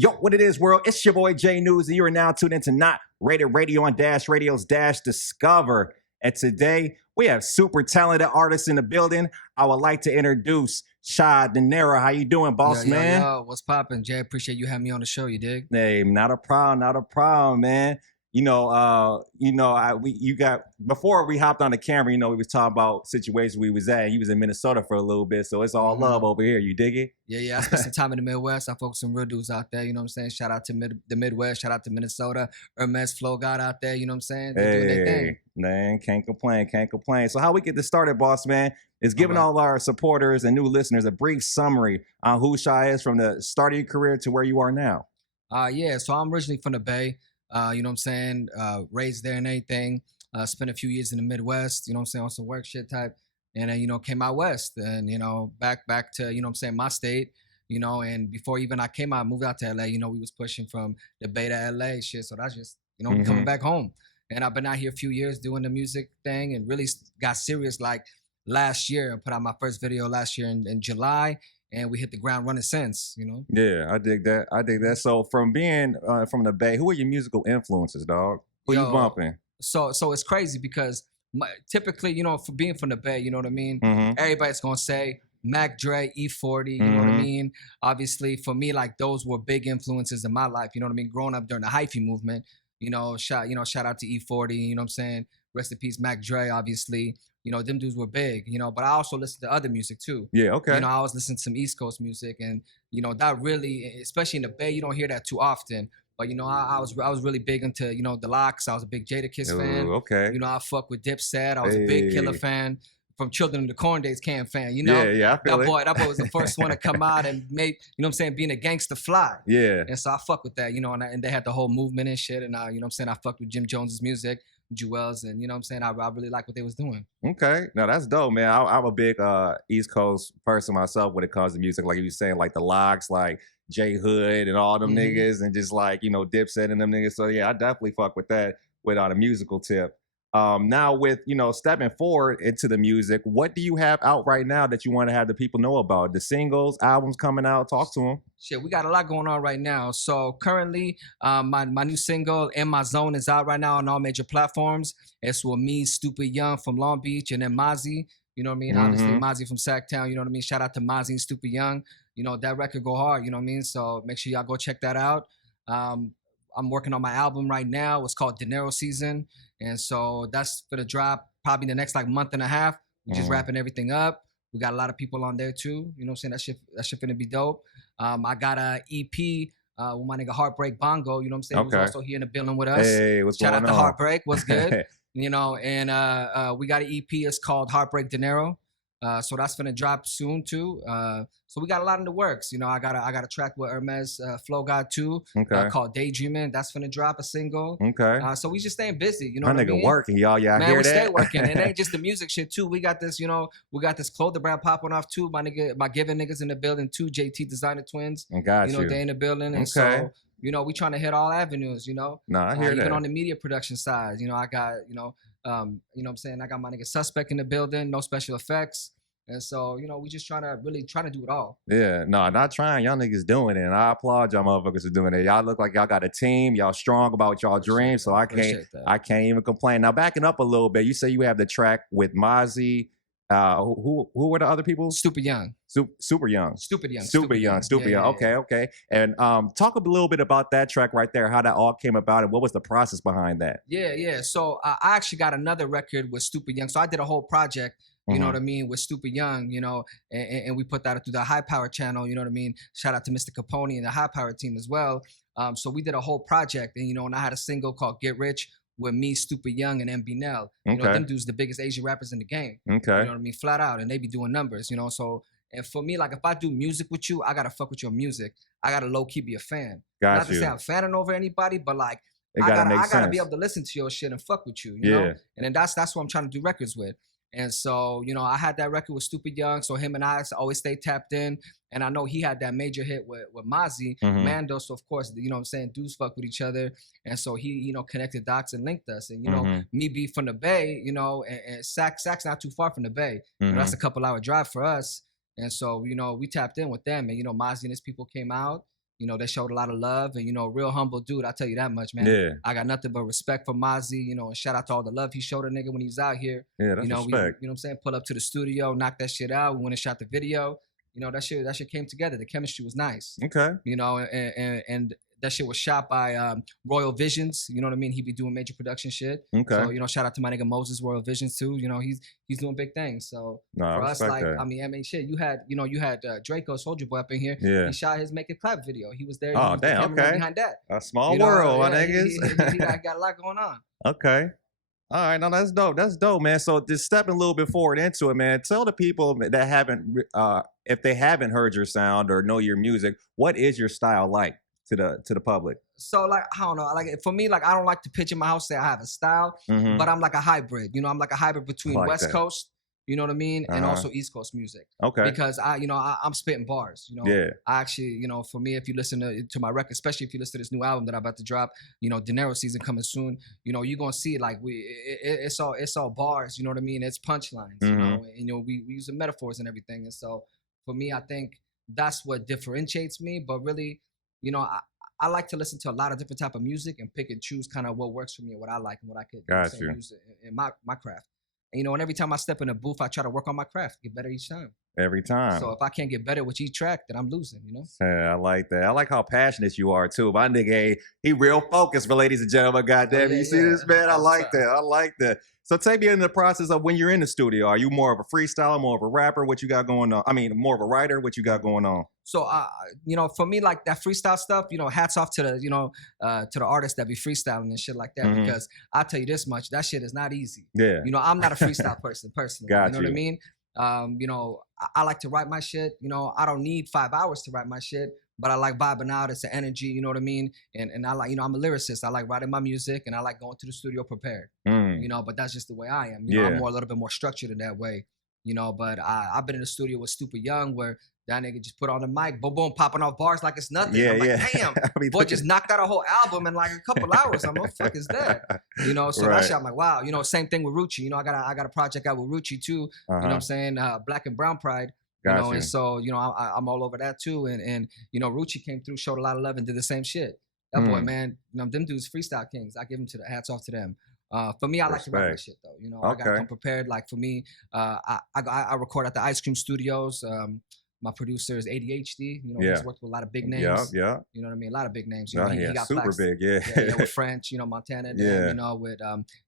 Yo, what it is, world? It's your boy Jay Newz, and you are now tuned into Not Rated Radio on Dash Radio's Dash Discover. And today, we have super talented artists in the building. I would like to introduce Shah Dinero. How you doing, boss man? Yo, what's poppin', Jay? Appreciate you having me on the show, you dig? Hey, not a problem, man. Before we hopped on the camera, we was talking about situations we was at. You was in Minnesota for a little bit, so it's all love over here. You dig it? Yeah. I spent some time in the Midwest. I focus on real dudes out there. You know what I'm saying? Shout out to the Midwest. Shout out to Minnesota. Hermes Flow God out there. You know what I'm saying? They doing their thing. Man, can't complain. So how we get this started, boss man, is giving all our supporters and new listeners a brief summary on who Shah is from the start of your career to where you are now. So I'm originally from the Bay. You know what I'm saying? Raised there and everything. Spent a few years in the Midwest, you know what I'm saying, on some work shit type. And then, came out west and, back to, you know what I'm saying, my state, and before even I came out, moved out to LA, we was pushing from the Bay to LA shit. So that's just, coming back home. And I've been out here a few years doing the music thing and really got serious like last year. I put out my first video last year in July. And we hit the ground running since, Yeah, I dig that. So from being from the Bay, who are your musical influences, dog? Who you bumping? So it's crazy because typically, for being from the Bay, you know what I mean? Everybody's going to say Mac Dre, E40, you know what I mean? Obviously, for me, like those were big influences in my life, you know what I mean? Growing up during the hyphy movement, shout out to E40, you know what I'm saying? Rest in peace, Mac Dre, obviously. Them dudes were big, but I also listened to other music too. Yeah, okay. I was listening to some East Coast music and, that really, especially in the Bay, you don't hear that too often. But, I was really big into, the Locks. I was a big Jadakiss fan. Okay. I fuck with Dipset. I was a big Killer fan. From Children of the Corn Days Cam fan, Yeah, I feel that boy was the first one to come out and make, being a gangster fly. Yeah. And so I fuck with that, and they had the whole movement and shit. And I fucked with Jim Jones's music. Jewels, and I really like what they was doing. Okay, now that's dope, man. I'm a big East Coast person myself when it comes to music. Like you were saying, like the Locks, like J Hood and all them niggas, and just like Dipset and them niggas. So yeah, I definitely fuck with that without a musical tip. Now with stepping forward into the music, what do you have out right now that you want to have the people know about? The singles, albums coming out. Talk to them. Shit, we got a lot going on right now. So currently, my new single "In My Zone" is out right now on all major platforms. It's with me, Stupid Young from Long Beach, and then Mozzy. You know what I mean? Obviously, Mozzy from Sacktown. You know what I mean? Shout out to Mozzy and Stupid Young. That record go hard. You know what I mean? So make sure y'all go check that out. I'm working on my album right now. It's called Dinero Season. And so that's going to drop probably the next month and a half. We're just wrapping everything up. We got a lot of people on there too. You know what I'm saying? That shit finna be dope. I got a EP with my nigga Heartbreak Bongo. You know what I'm saying? Okay. Who's also here in the building with us. Hey, what's going on? Shout out to Heartbreak. What's good? And we got an EP. It's called Heartbreak Dinero. So that's gonna drop soon too. So we got a lot in the works. I got a track with Hermes Flow God too, called Daydreaming. That's gonna drop a single. Okay. So we just staying busy. You know my what I nigga mean? working, y'all. Y'all Man, hear we that? stay working. And it ain't just the music shit too. We got this, we got this clothing brand popping off too. My Giving niggas in the building too. JT Designer Twins. Got you. They in the building. And so, we trying to hit all avenues. No, I hear that. Even on the media production side, I got, what I'm saying? I got my nigga Suspect in the building. No special effects. And so, we just trying to do it all. Yeah, no, not trying. Y'all niggas doing it. And I applaud y'all motherfuckers for doing it. Y'all look like y'all got a team. Y'all strong about y'all dreams. So I can't even complain. Now, backing up a little bit, you say you have the track with Mozzy. Who were the other people? Stupid Young. Super Young. Stupid Young. Stupid Young. Okay. And talk a little bit about that track right there, how that all came about and what was the process behind that? Yeah. So I actually got another record with Stupid Young. So I did a whole project. You know what I mean, with Stupid Young, and we put that through the High Power channel, you know what I mean? Shout out to Mr. Capone and the High Power team as well. So we did a whole project, and, and I had a single called Get Rich with me, Stupid Young, and MB Nell. Them dudes the biggest Asian rappers in the game. Okay. You know what I mean? Flat out, and they be doing numbers, So, and for me, like, if I do music with you, I got to fuck with your music. I got to low-key be a fan. Not to say I'm fanning over anybody, but, like, I gotta be able to listen to your shit and fuck with you, you know? And then that's what I'm trying to do records with. And so, I had that record with Stupid Young, so him and I always stay tapped in. And I know he had that major hit with Mozzy, Mando. So, of course, what I'm saying, dudes fuck with each other. And so he, connected dots and linked us. And, me be from the Bay, and Sack's not too far from the Bay. That's a couple-hour drive for us. And so, we tapped in with them. And, Mozzy and his people came out. You know, they showed a lot of love, and you know, real humble dude. I tell you that much, man. Yeah. I got nothing but respect for Mozzy. You know, and shout out to all the love he showed a nigga when he was out here. Yeah, You that's know, respect. you know what I'm saying, pull up to the studio, knock that shit out. We went and shot the video. You know, that shit came together. The chemistry was nice. Okay. You know, and that shit was shot by Royal Visions. You know what I mean? He be doing major production shit. Okay. So, you know, shout out to my nigga Moses, Royal Visions too. You know, he's doing big things. So for us, like, that. I mean, shit, you had Draco, Soldier Boy up in here. Yeah. He shot his Make It Clap video. He was there. Oh, he was damn. the cameraman Okay. behind that. A small You know, world, my yeah, niggas. he got a lot going on. Okay. All right, no, that's dope. That's dope, man. So just stepping a little bit forward into it, man. Tell the people that haven't, if they haven't heard your sound or know your music, what is your style like to the public? So like, I don't know, like for me, like I don't like to pitch in my house say I have a style, but I'm like a hybrid. You know, I'm like a hybrid between like West that. Coast, you know what I mean, and also East Coast music. Okay. Because I'm spitting bars. You know, Yeah. I actually, you know, for me, if you listen to my record, especially if you listen to this new album that I'm about to drop, you know, Dinero season coming soon. You know, you're gonna see like it's all bars. You know what I mean? It's punchlines. You know, and you know we use the metaphors and everything. And so for me, I think that's what differentiates me. But really, you know, I like to listen to a lot of different type of music and pick and choose kind of what works for me and what I like and what I could use in my craft. And, you know, and every time I step in a booth, I try to work on my craft, get better each time. Every time. So if I can't get better with each track, then I'm losing, you know? Yeah, I like that. I like how passionate you are too. My nigga, he real focused, for ladies and gentlemen. Goddamn, you see this, man? I like that. I like that. So take me into the process of when you're in the studio. Are you more of a freestyler, more of a rapper? What you got going on? I mean, more of a writer? What you got going on? So, you know, for me, like that freestyle stuff, you know, hats off to the, you know, to the artists that be freestyling and shit like that. Because I'll tell you this much, that shit is not easy. Yeah. You know, I'm not a freestyle person personally. Got you know what I mean? You know, I like to write my shit. You know, I don't need 5 hours to write my shit, but I like vibing out. It's the energy, you know what I mean? And I like, you know, I'm a lyricist. I like writing my music and I like going to the studio prepared, you know, but that's just the way I am. You know, I'm a little bit more structured in that way, you know, but I've been in the studio with Stupid Young where that nigga just put on the mic, boom, boom, popping off bars like it's nothing. I'm like, damn, boy just knocked out a whole album in like a couple hours. I'm like, what the fuck is that? You know, so that shit, I'm like, wow. You know, same thing with Rucci. You know, I got a project out with Rucci too. You know what I'm saying? Black and Brown Pride. You know, and so, you know, I'm all over that too. And you know, Rucci came through, showed a lot of love and did the same shit. That boy, man, you know, them dudes freestyle kings. I give them to the hats off to them. For me, I like to write my shit though. You know, I gotta come prepared. Like for me, I record at the Ice Cream Studios. My producer is ADHD. You know, he's worked with a lot of big names. You know what I mean? A lot of big names. You know, he got super big. with French, you know, Montana. And, you know, with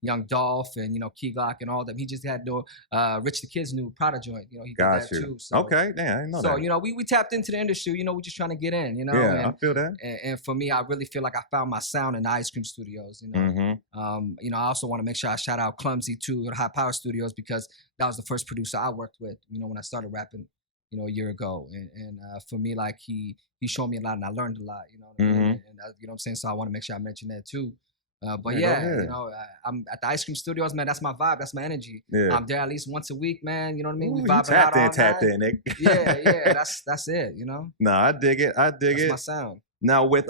Young Dolph and, you know, Key Glock and all them. He just had Rich the Kid's new Prada joint. You know, he did that too. So, damn, I didn't know that. So, you know, we tapped into the industry. You know, we're just trying to get in, you know? Yeah, I feel that. And for me, I really feel like I found my sound in the Ice Cream Studios, you know? You know, I also want to make sure I shout out Clumsy too at High Power Studios because that was the first producer I worked with, you know, when I started rapping, you know, a year ago. And for me, like he showed me a lot and I learned a lot, you know what I mean? And you know what I'm saying? So I want to make sure I mention that too. But you know, I'm at the Ice Cream Studios, man. That's my vibe. That's my energy. I'm there at least once a week, man. You know what I mean? We vibing out all night. Tapped in, Nick. Yeah. That's it, you know? No, I dig it. That's my sound. Now with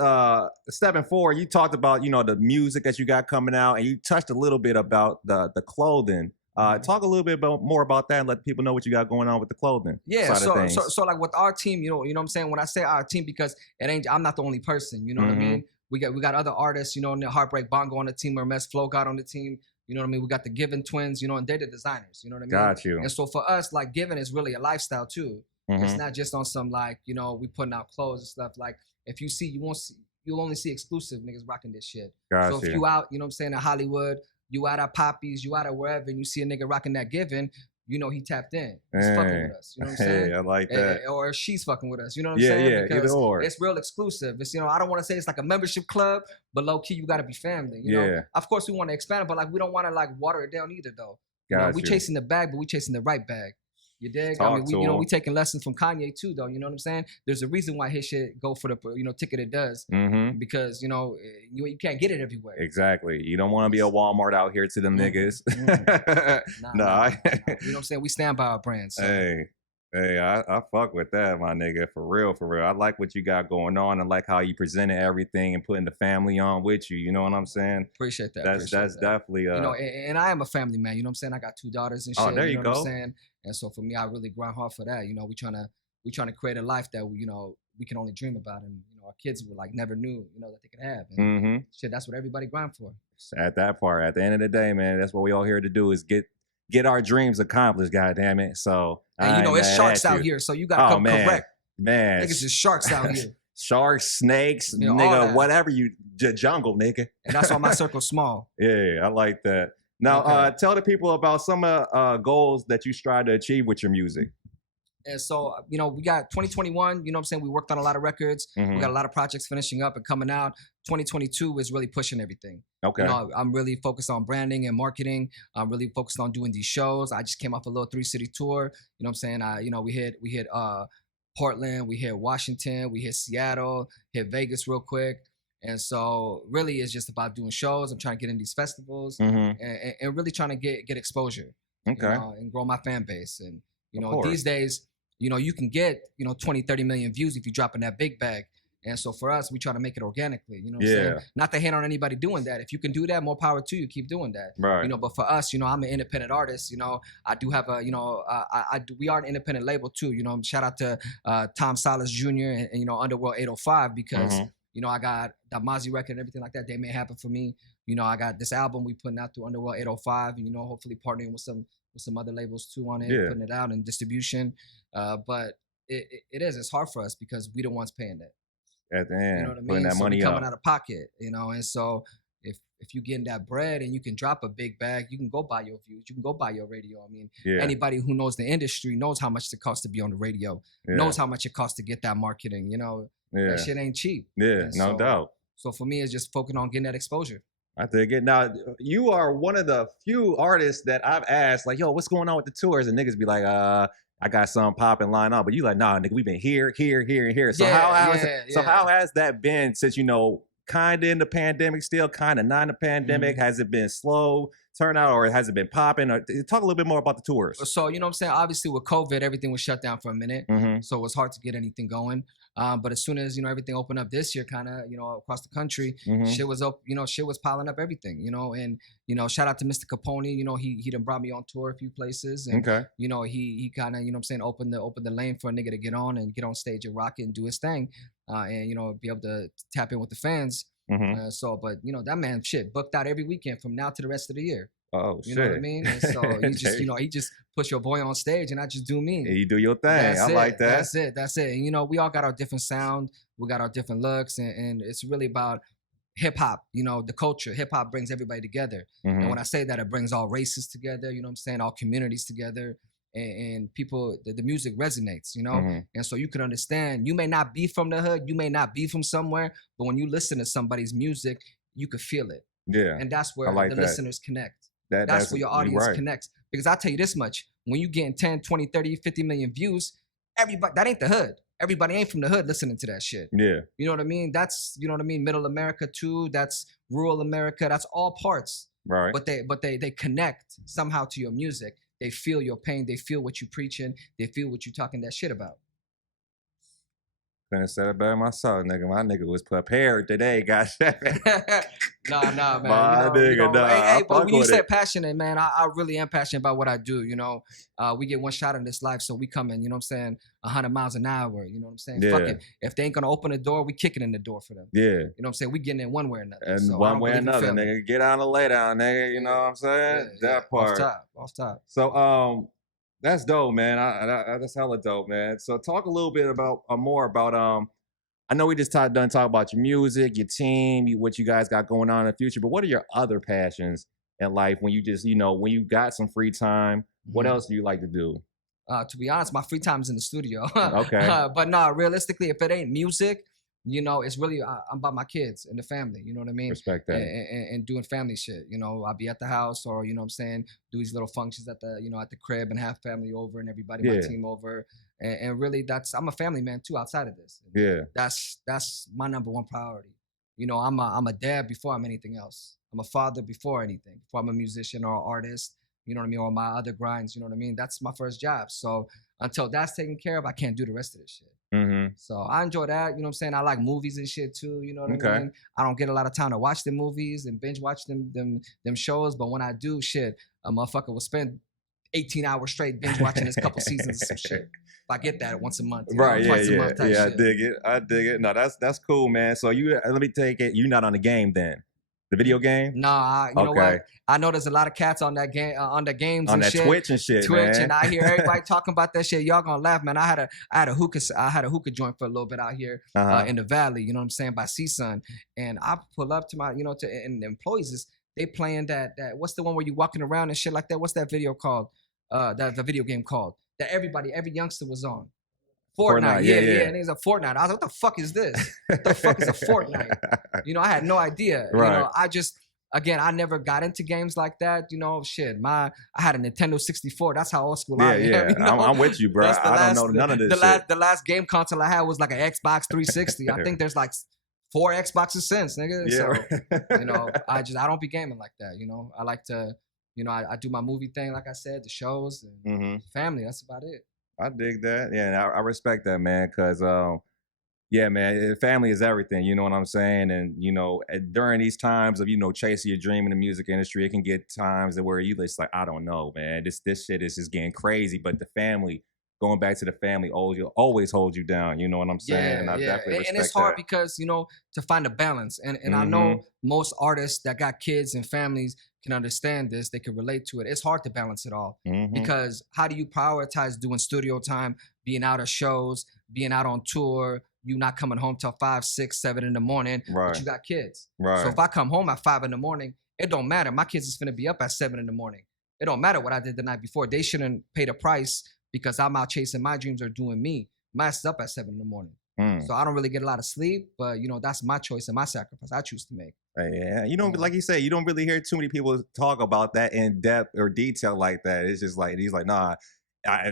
stepping forward, you talked about, you know, the music that you got coming out and you touched a little bit about the clothing. Talk a little bit more about that and let people know what you got going on with the clothing. Yeah, so like with our team, you know what I'm saying? When I say our team, because I'm not the only person, you know what I mean? We got other artists, you know, and Heartbreak Bongo on the team, Hermes Flo got on the team, you know what I mean? We got the Given twins, you know, and they're the designers, you know what I mean? Got you. And so for us, like Given is really a lifestyle too. It's not just on some like, you know, we putting out clothes and stuff. Like if you see, you'll only see exclusive niggas rocking this shit. So if you out, you know what I'm saying, in Hollywood, you out at Poppy's, you out at wherever, and you see a nigga rocking that Given, you know he tapped in. He's fucking with us. You know what I'm saying? Hey, I like that. Or she's fucking with us. You know what I'm saying? Yeah, because either or. It's real exclusive. It's, you know, I don't want to say it's like a membership club, but low key you got to be family. You know? Of course we want to expand it, but like we don't want to like water it down either though. You know, we chasing the bag, but we chasing the right bag. You dig? I mean, we taking lessons from Kanye too, though. You know what I'm saying? There's a reason why his shit go for the, you know, ticket it does. Because, you know, you can't get it everywhere. Exactly. You don't want to be a Walmart out here to them niggas. Nah. You know what I'm saying? We stand by our brand. So. Hey, I fuck with that, my nigga. For real, for real. I like what you got going on. I like how you presented everything and putting the family on with you. You know what I'm saying? Appreciate that. That's definitely you know, and I am a family man. You know what I'm saying? I got 2 daughters and shit. Oh, there you go. What I'm saying? And so for me, I really grind hard for that. You know, we trying to create a life that we, you know, we can only dream about, and you know. our kids were like never knew, that they could have. And Mm-hmm. shit, that's what everybody grind for. At that part, at the end of the day, man, that's what we all here to do is get our dreams accomplished. God damn it! So And I ain't it's mad sharks at out you. here, so you gotta Oh come man, correct. man, Niggas is sharks out here. Sharks, snakes, all nigga, that. whatever you jungle, nigga. And that's why my circle's small. Yeah, I like that. Now, Okay. tell the people about some goals that you strive to achieve with your music. And so, we got 2021, we worked on a lot of records. Mhm. We got a lot of projects finishing up and coming out. 2022 is really pushing everything. Okay. I'm really focused on branding and marketing. I'm really focused on doing these shows. I just came off a little 3-city tour. We hit Portland, we hit Washington, we hit Seattle, hit Vegas real quick. And so really it's just about doing shows. I'm trying to get in these festivals Mhm. and really trying to get exposure. Okay. And grow my fan base. And Of course. these days, you can get 20, 30 million views if you drop in that big bag. And so for us, we try to make it organically. You know what I'm saying? Not to hate on anybody doing that. If you can do that, more power to you. Keep doing that. Right. But for us, I'm an independent artist. I do have a, we are an independent label too. Shout out to Tom Salas Jr. and Underworld 805 because Mhm. I got that Mozzy record and everything like that. They made happen for me. I got this album we putting out through Underworld 805. And, hopefully partnering with some other labels too on it, putting it out in distribution. But it's hard for us because we the ones paying that. At the end, You know what I mean? putting that so money we coming up. out of pocket, and so if you getting that bread and you can drop a big bag, you can go buy your views, you can go buy your radio. I mean, anybody who knows the industry knows how much it costs to be on the radio, knows how much it costs to get that marketing. That shit ain't cheap. Yeah, And no doubt. So for me, it's just focusing on getting that exposure. I dig it. Now, you are one of the few artists that I've asked, like, yo, what's going on with the tours? And niggas be like, I got some popping line up. But you like, nah, nigga, we've been here, here, here, and here. So how has that been since, kind of in the pandemic still, kind of not in the pandemic? Mm-hmm. Has it been slow turnout or has it been popping? Or talk a little bit more about the tours. So, what I'm saying? Obviously with COVID, everything was shut down for a minute. Mm-hmm. So it was hard to get anything going. But as soon as, everything opened up this year, kind of, across the country, shit was up, shit was piling up everything, and, shout out to Mr. Capone, he done brought me on tour a few places and, he kind of, opened the lane for a nigga to get on stage and rock it and do his thing. And, be able to tap in with the fans. Mm-hmm. But that man booked out every weekend from now to the rest of the year. Oh, You know what I mean? And so he just puts your boy on stage and I just do me. Yeah, you do your thing. I like that. That's it. And we all got our different sound. We got our different looks. And it's really about hip hop, the culture. Hip hop brings everybody together. Mm-hmm. And when I say that, it brings all races together, all communities together. And people, the music resonates, Mm-hmm. And so you can understand, you may not be from the hood, you may not be from somewhere, but when you listen to somebody's music, you could feel it. Yeah. And that's where like the that. listeners connect. That's That's where your audience connects. Because I'll tell you this much, when you getting 10, 20, 30, 50 million views, everybody, that ain't the hood. Everybody ain't from the hood listening to that shit. Yeah. You know what I mean? That's, middle America too. That's rural America. That's all parts. Right. But they connect somehow to your music. They feel your pain. They feel what you preaching. They feel what you talking that shit about. Couldn't have said it better myself, nigga. My nigga was prepared today, gosh. Nah, man. My nigga, nah. Hey, but when you said passionate, man, I really am passionate about what I do. We get one shot in this life, so we coming, 100 miles an hour. You know what I'm saying? Yeah. Fuck it. If they ain't gonna open the door, we kicking in the door for them. Yeah. You know what I'm saying? We getting in one way or another. And so one way or another, nigga. Get on the lay down, nigga. You know what I'm saying? That part. Off top. So, that's dope, man. That's hella dope, man. So talk a little bit about more about I know we just done talk about your music, your team, what you guys got going on in the future, but what are your other passions in life when you just, when you got some free time? What else do you like to do? To be honest, my free time is in the studio. Okay. But no, realistically, if it ain't music, it's really, I'm about my kids and the family, you know what I mean? Respect that. And doing family shit, I'll be at the house or, do these little functions at the, at the crib and have family over and everybody, my team over. And really I'm a family man too outside of this. Yeah. That's my number one priority. I'm a dad before I'm anything else. I'm a father before anything, before I'm a musician or an artist, you know what I mean? Or my other grinds, you know what I mean? That's my first job. So until that's taken care of, I can't do the rest of this shit. Mm-hmm. So I enjoy that, you know what I'm saying? I like movies and shit too, you know what I mean? I don't get a lot of time to watch the movies and binge watch them shows, but when I do, shit, a motherfucker will spend 18 hours straight binge watching this couple seasons of some shit. I get that once a month, Right, yeah, twice a yeah, month type yeah. shit. I dig it. No, that's cool, man. So let me take it. You're not on the game then, the video game. Nah, you know what? Okay, I know there's a lot of cats on that game, on the games on and that shit. Twitch and shit, Twitch, man. and I hear everybody talking about that shit. Y'all gonna laugh, man. I had a hookah joint for a little bit out here Uh-huh. in the valley. You know what I'm saying, by CSUN, and I pull up to my, and the employees they playing that what's the one where you walking around and shit like that? What's that video called? That the video game called that every youngster was on. Fortnite, Fortnite, yeah, yeah, yeah. and it's a Fortnite. I was like, what the fuck is this? What the fuck is a Fortnite? I had no idea. Right. I just, again, I never got into games like that. Shit, I had a Nintendo 64. That's how old school I am. Yeah. I'm with you, bro. That's the I don't know none of this shit. The last game console I had was like an Xbox 360. I think there's like 4 Xboxes since, nigga. Yeah. So, I don't be gaming like that. I like to, I do my movie thing, like I said, the shows and family. That's about it. I dig that. Yeah, and I respect that, man, because yeah, man, family is everything. You know what I'm saying? And during these times of chasing your dream in the music industry, it can get times where you just like, I don't know, man, this shit is just getting crazy. But the family, going back to the family, always hold you down. You know what I'm saying? Yeah, and I yeah. definitely respect And it's hard that. because to find a balance. And I know most artists that got kids and families can understand this. They can relate to it. It's hard to balance it all because how do you prioritize doing studio time, being out of shows, being out on tour, you not coming home till 5, 6, 7 in the morning, Right. but you got kids. Right. So if I come home at 5 in the morning, it don't matter. My kids is finna be up at 7 in the morning. It don't matter what I did the night before. They shouldn't pay the price because I'm out chasing my dreams or doing me. My ass is up at 7 in the morning. So I don't really get a lot of sleep, but that's my choice and my sacrifice I choose to make. Yeah, like you say, you don't really hear too many people talk about that in depth or detail like that. It's just like he's like, nah,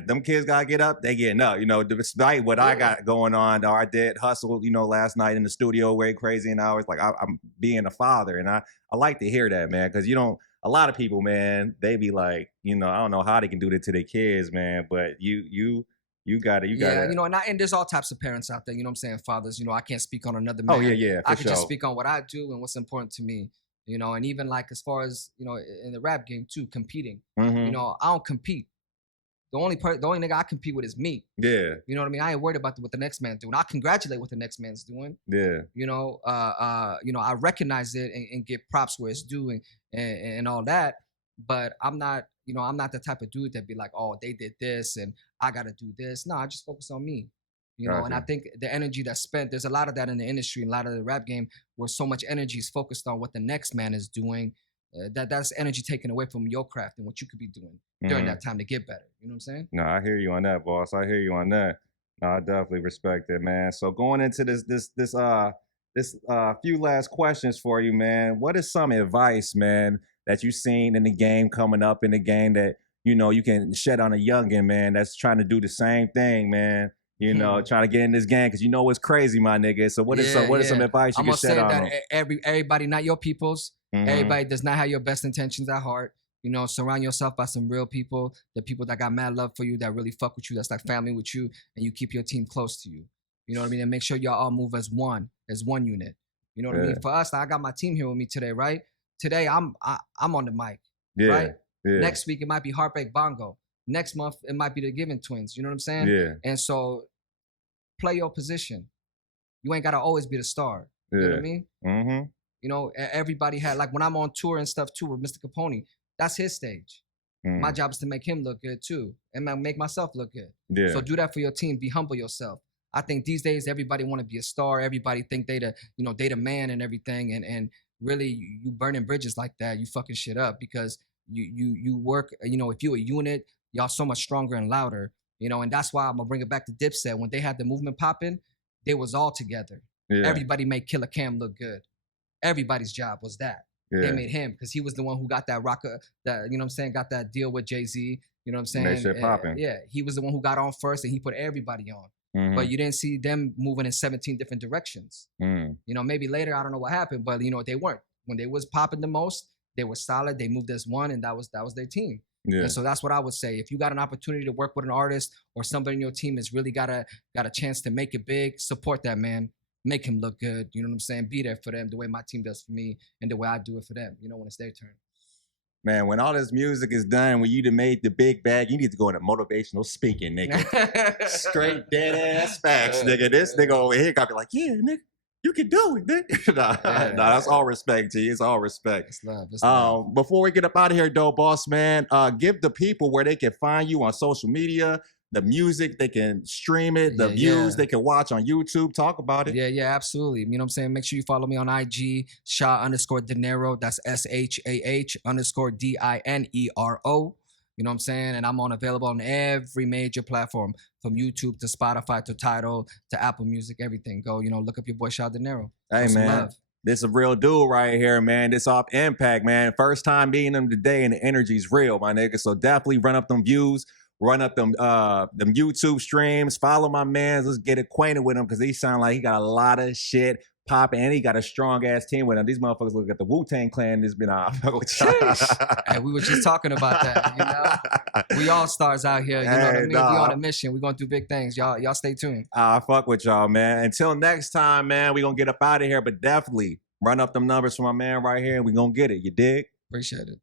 them kids gotta get up, they getting up. Despite what I got going on, I did hustle. Last night in the studio way crazy in hours. Like I'm being a father, and I like to hear that, man, because a lot of people, man, they be like, I don't know how they can do that to their kids, man, but you got it. Yeah, and there's all types of parents out there, what I'm saying, fathers. I can't speak on another man. Oh, yeah, I can just speak on what I do and what's important to me, and even like as far as, in the rap game too, competing. I don't compete. The only nigga I compete with is me. Yeah. You know what I mean? I ain't worried about what the next man's doing. I congratulate what the next man's doing. Yeah. I recognize it and give props where it's due and all that. But I'm not the type of dude that be like, oh, they did this and I gotta do this. No, I just focus on me. And I think the energy that's spent, there's a lot of that in the industry, a lot of the rap game where so much energy is focused on what the next man is doing. That's energy taken away from your craft and what you could be doing during that time to get better. You know what I'm saying? No, I hear you on that, boss. I hear you on that. No, I definitely respect it, man. So going into this few last questions for you, man. What is some advice, man, that you've seen in the game, coming up in the game, that you can shed on a youngin', man, that's trying to do the same thing, man? Trying to get in this game, because it's crazy, my nigga. So what is some advice you can shed on them? I'm gonna say that everybody not your peoples. Everybody does not have your best intentions at heart. Surround yourself by some real people, the people that got mad love for you, that really fuck with you, that's like family with you, and you keep your team close to you. You know what I mean? And make sure y'all all move as one unit. You know what I mean? For us, I got my team here with me today, right? Today I'm on the mic, right? Yeah. Next week it might be Heartbreak Bongo. Next month it might be the Giving Twins. You know what I'm saying? Yeah. And so play your position. You ain't gotta always be the star. You know what I mean? Everybody had, like when I'm on tour and stuff too with Mr. Capone, that's his stage. My job is to make him look good too, and make myself look good. Yeah. So do that for your team. Be humble yourself. I think these days everybody want to be a star. Everybody think they the man and everything, and really you burning bridges like that, you fucking shit up, because you work. If you a unit, y'all so much stronger and louder. And that's why I'm gonna bring it back to Dipset. When they had the movement popping, they was all together. Yeah. Everybody made Killer Cam look good. Everybody's job was that. Yeah. They made him because he was the one who got that rocker, got that deal with Jay-Z. You know what I'm saying? Made shit popping. Yeah, he was the one who got on first, and he put everybody on. But you didn't see them moving in 17 different directions. Maybe later, I don't know what happened, but they weren't. When they was popping the most, they were solid. They moved as one, and that was their team. Yeah. And so that's what I would say. If you got an opportunity to work with an artist or somebody in your team that's really got a chance to make it big, support that man. Make him look good. You know what I'm saying? Be there for them the way my team does for me and the way I do it for them, when it's their turn. Man, when all this music is done, when you done made the big bag, you need to go into motivational speaking, nigga. Straight dead ass facts, nigga. This nigga over here gotta be like, yeah, nigga, you can do it, nigga. Nah, that's all respect to you. It's all respect. It's love. It's love. Before we get up out of here, though, boss man, give the people where they can find you on social media, the music, they can stream it, the views they can watch on YouTube. Talk about it. Yeah, absolutely. You know what I'm saying? Make sure you follow me on IG, Shah_Dinero. That's SHAH_DINERO. You know what I'm saying? And I'm available on every major platform, from YouTube to Spotify to Tidal to Apple Music, everything. Go, look up your boy Shah Dinero. Hey, man. This is a real dude right here, man. This off Impact, man. First time meeting him today, and the energy's real, my nigga. So definitely run up them views. Run up them YouTube streams. Follow my man. Let's get acquainted with him, because he sound like he got a lot of shit popping, and he got a strong ass team with him. These motherfuckers look at the Wu-Tang Clan. This been Hey, we were just talking about that. We all stars out here. You know what I mean? We on a mission. We gonna do big things. Y'all stay tuned. I fuck with y'all, man. Until next time, man. We gonna get up out of here, but definitely run up them numbers for my man right here, and we gonna get it. You dig? Appreciate it.